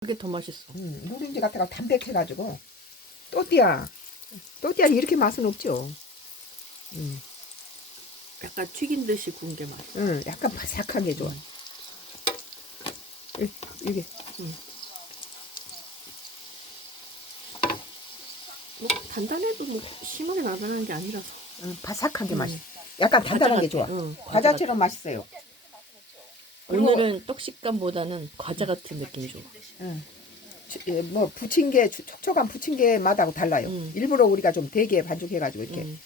그게 더 맛있어. 음, 누룽지 같아가 담백해가지고 또띠아 또띠아 이렇게 맛은 없죠. 음, 약간 튀긴 듯이 구운 게 맛있어. 음, 약간 바삭하게 좋아. 이- 이게 뭐 단단해도 뭐 심하게 단단한 게 아니라서. 음, 바삭하게 음. 맛있어. 약간 단단한 게 좋아. 같아. 응, 과자 과자처럼 맛있어요. 오늘은 떡 식감보다는 과자 같은 느낌이 좋아. 음. 주- 예, 뭐 부침개 주- 촉촉한 부침개 맛하고 달라요. 음. 일부러 우리가 좀 되게 반죽해가지고 이렇게 응.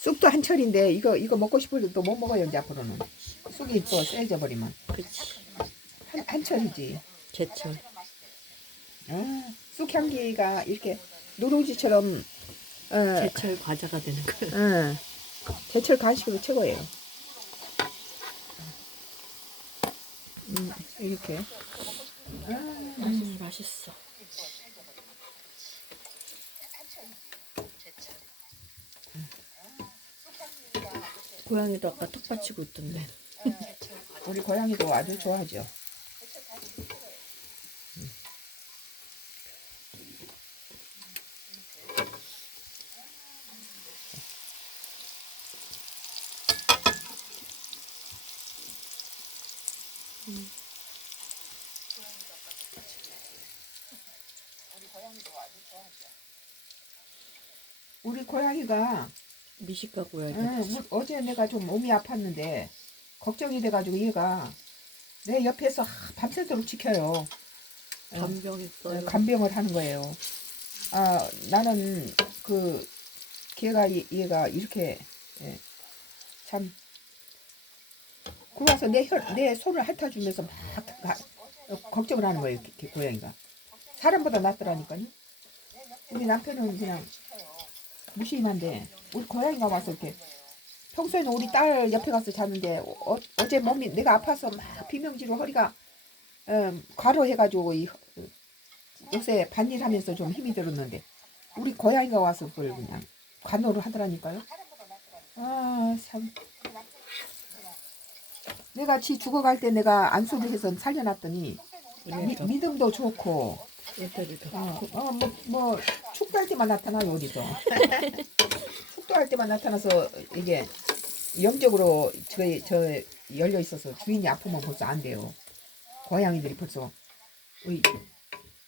쑥도 한철인데 이거 이거 먹고 싶어도 또못 먹어요 이제 앞으로는 쑥이 또 세져 버리면 그치. 한, 한철이지. 제철. 아, 쑥 향기가 이렇게 누룽지처럼 어, 제철 과자가 되는 거야. 어, 제철 간식으로 최고예요. 음, 이렇게. 아, 음, 맛있어. 고양이도 아까 턱 받치고 있던데. 우리 고양이도 아주 좋아하죠. 우리 고양이가 미식가 고양이. 응, 뭐 어제 내가 좀 몸이 아팠는데 걱정이 돼가지고 얘가 내 옆에서 하- 밤새도록 지켜요. 응, 간병했어요. 간병을 하는 거예요. 아 나는 그 걔가 이- 얘가 이렇게 예, 참 그러고서 내, 혈, 내 손을 핥아주면서 막 가- 어, 걱정을 하는 거예요 걔- 걔 고양이가 사람보다 낫더라니까요. 우리 남편은 그냥 무심한데 우리 고양이가 와서 이렇게 평소에는 우리 딸 옆에 가서 자는데 어, 어제 몸이 내가 아파서 막 비명지로 허리가 음, 과로해가지고 이, 어, 요새 반일 하면서 좀 힘이 들었는데 우리 고양이가 와서 그걸 그냥 관호를 하더라니까요. 아 참. 내가 지 죽어갈 때 내가 안수를 해서 살려놨더니 미, 믿음도 좋고 예태리도. 어, 뭐, 뭐, 축도할 때만 나타나요, 어디서. 축도할 때만 나타나서, 이게, 영적으로, 저, 저, 열려 있어서 주인이 아프면 벌써 안 돼요. 고양이들이 벌써, 우리,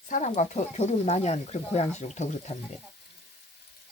사람과 겨, 결혼을 많이 한 그런 고양이들도 더 그렇다는데.